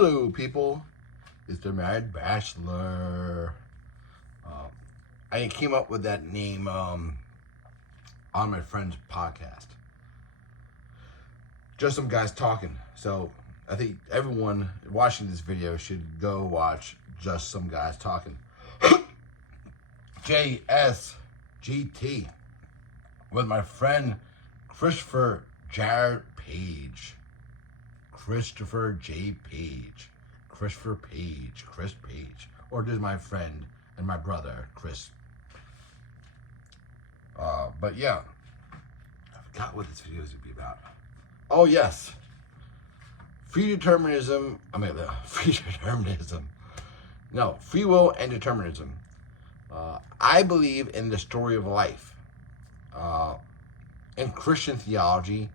Hello, people. It's the Mad Bachelor. I came up with that name on my friend's podcast. Just some guys talking. So I think everyone watching this video should go watch Just Some Guys Talking. JSGT with my friend Christopher Jared Page. Christopher J. Page. Christopher Page. Chris Page. Or just my friend and my brother, Chris. But yeah. I forgot what this video is going to be about. Oh, yes. Free determinism. Free determinism. No, free will and determinism. I believe in the story of life. In Christian theology,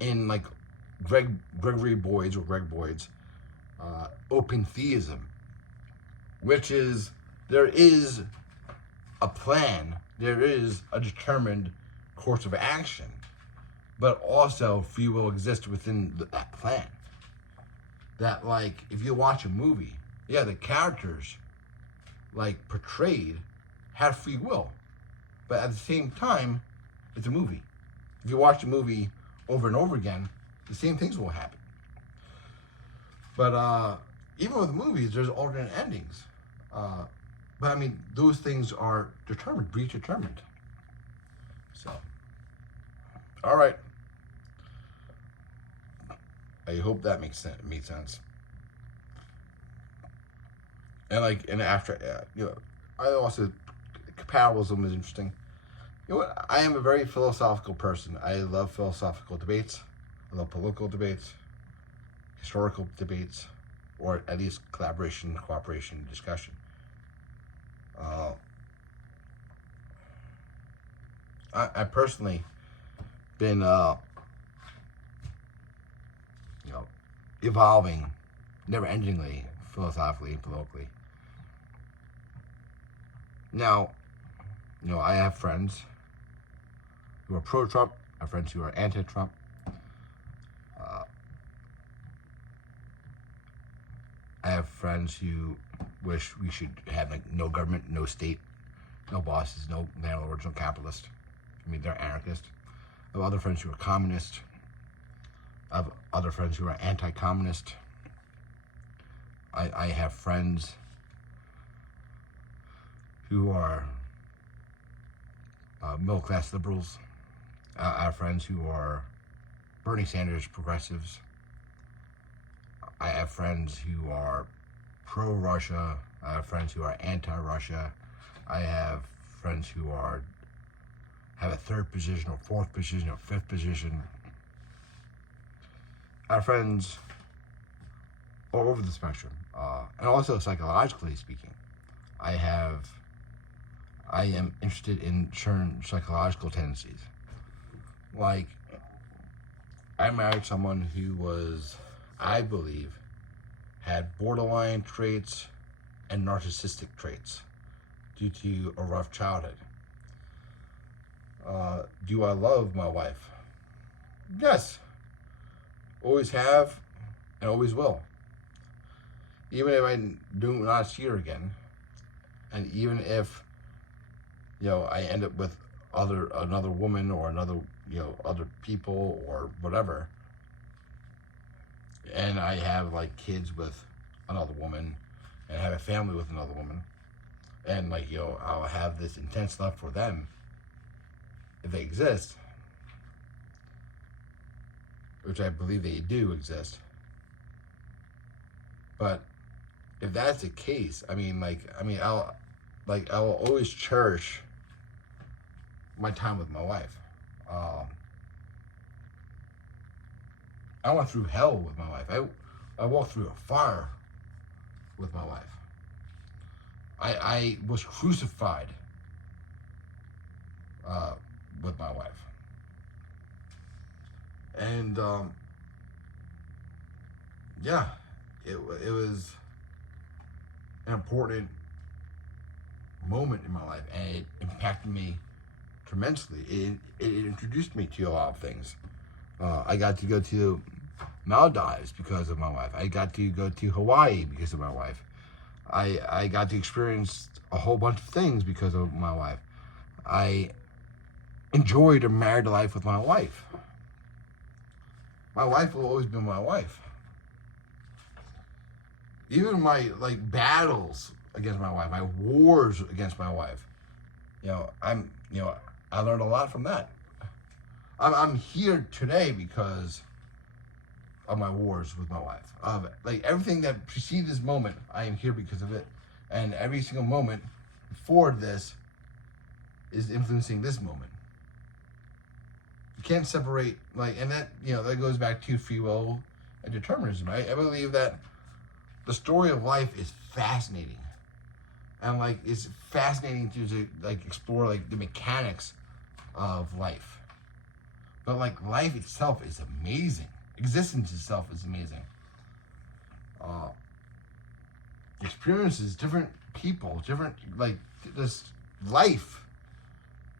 in like Greg Boyd's open theism, which is there is a plan, there is a determined course of action, but also free will exists within that plan. That, like, if you watch a movie, yeah, the characters like portrayed have free will, but at the same time, it's a movie. If you watch the movie over and over again, the same things will happen. But even with movies, there's alternate endings. But I mean, those things are determined, predetermined. So, all right. I hope that makes sense. And after, I also, compatibilism is interesting. You know what? I am a very philosophical person. I love philosophical debates. I love political debates, historical debates, or at least collaboration, cooperation, discussion. I personally been, evolving, never-endingly, philosophically and politically. Now, I have friends who are pro-Trump. I have friends who are anti-Trump. I have friends who wish we should have like no government, no state, no bosses, no landlords, no capitalists. I mean, they're anarchists. I have other friends who are communist. I have other friends who are anti-communist. I have friends who are middle-class liberals. I have friends who are Bernie Sanders progressives. I have friends who are pro-Russia. I have friends who are anti-Russia. I have friends who have a third position or fourth position or fifth position. I have friends all over the spectrum. And also psychologically speaking, I am interested in certain psychological tendencies. Like, I married someone who was, I believe, had borderline traits and narcissistic traits due to a rough childhood. Do I love my wife? Yes. Always have and always will. Even if I do not see her again, and even if, I end up with another woman or other people or whatever, and I have like kids with another woman and have a family with another woman, and I'll have this intense love for them if they exist, which I believe they do exist. But if that's the case, I'll always cherish my time with my wife. I went through hell with my wife. I walked through a fire with my wife. I was crucified with my wife. And it was an important moment in my life, and it impacted me tremendously. It introduced me to a lot of things. I got to go to Maldives because of my wife. I got to go to Hawaii because of my wife. I got to experience a whole bunch of things because of my wife. I enjoyed a married life with my wife. My wife will always be my wife. Even my battles against my wife, my wars against my wife. I learned a lot from that. I'm here today because of my wars with my wife. Everything that preceded this moment, I am here because of it. And every single moment before this is influencing this moment. You can't separate, and that goes back to free will and determinism. I believe that the story of life is fascinating. And it's fascinating to explore the mechanics of life. But life itself is amazing. Existence itself is amazing. Experiences, different people, different this life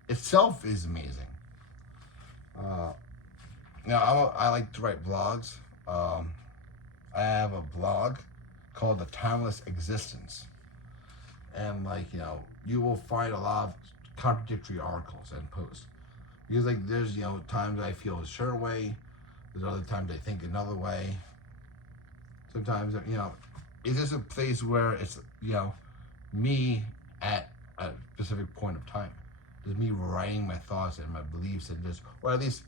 itself is amazing. I like to write blogs. I have a blog called The Timeless Existence. And you will find a lot of contradictory articles and posts. Because there's times I feel a certain way, there's other times I think another way. Sometimes it's just a place where it's me at a specific point of time. It's me writing my thoughts and my beliefs and or at least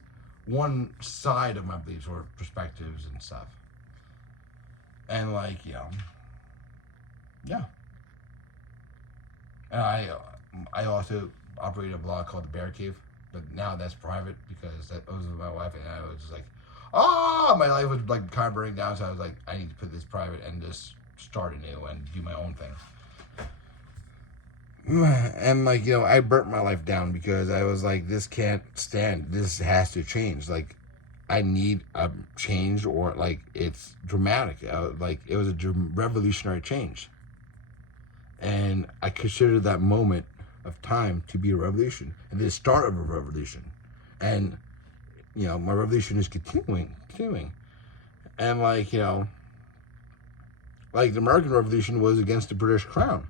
one side of my beliefs or perspectives and stuff. And yeah. And I also operate a blog called The Bear Cave, but now that's private because that was with my wife, and I was just my life was kind of burning down, so I was I need to put this private and just start anew and do my own thing. And I burnt my life down because I was this can't stand. This has to change. I need a change, or it's dramatic. It was a revolutionary change. And I consider that moment of time to be a revolution and the start of a revolution. And, my revolution is continuing. And the American Revolution was against the British Crown.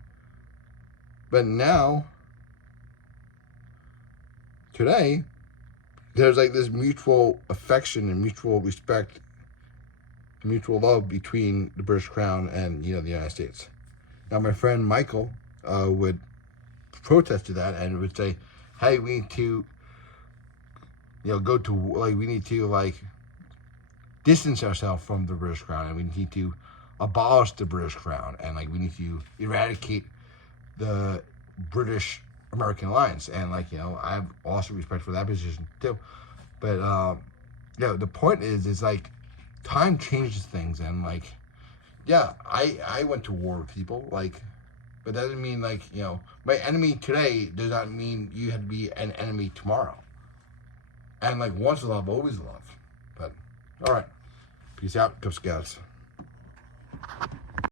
But now, today, there's this mutual affection and mutual respect, mutual love between the British Crown and, the United States. Now, my friend Michael would protest to that and would say, hey, we need to, we need to, distance ourselves from the British Crown, and we need to abolish the British Crown, and, we need to eradicate the British-American alliance. And, I have also respect for that position, too. But, the point is time changes things, and, yeah, I went to war with people, but that doesn't mean, my enemy today does not mean you have to be an enemy tomorrow. And, once love, always love. But, all right. Peace out, Cub Scouts.